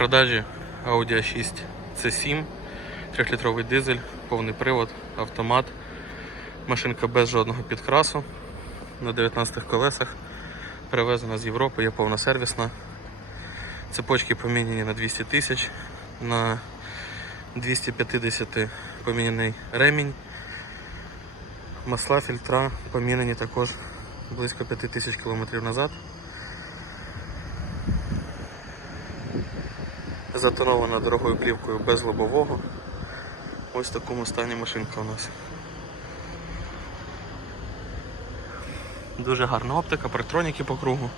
продажі Audi A6 C7, 3-літровий дизель, повний привод, автомат. Машинка без жодного підкрасу на 19 колесах. Привезена з Європи, є повна сервісна. Цепочки поміняні на 200 тисяч, на 250 поміняний ремінь. Масла, фільтра поміняні також близько 5 тисяч кілометрів назад. Затонована дорогою плівкою без лобового. Ось в такому стані машинка у нас. Дуже гарна оптика, парктроніки по кругу.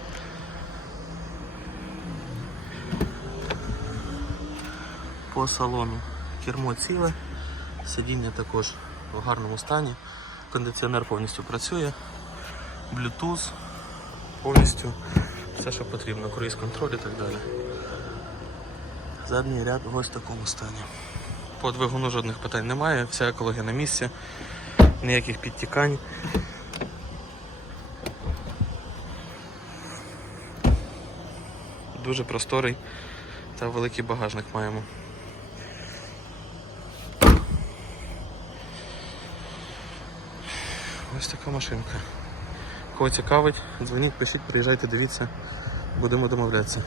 По салону кермо ціле, сидіння також в гарному стані, кондиціонер повністю працює, Bluetooth, повністю все, що потрібно, круїз контроль і так далі. Задній ряд ось в такому стані. По двигуну жодних питань немає, вся екологія на місці, ніяких підтікань. Дуже просторий та великий багажник маємо. Ось така машинка. Кого цікавить, дзвоніть, пишіть, приїжджайте, дивіться, будемо домовлятися.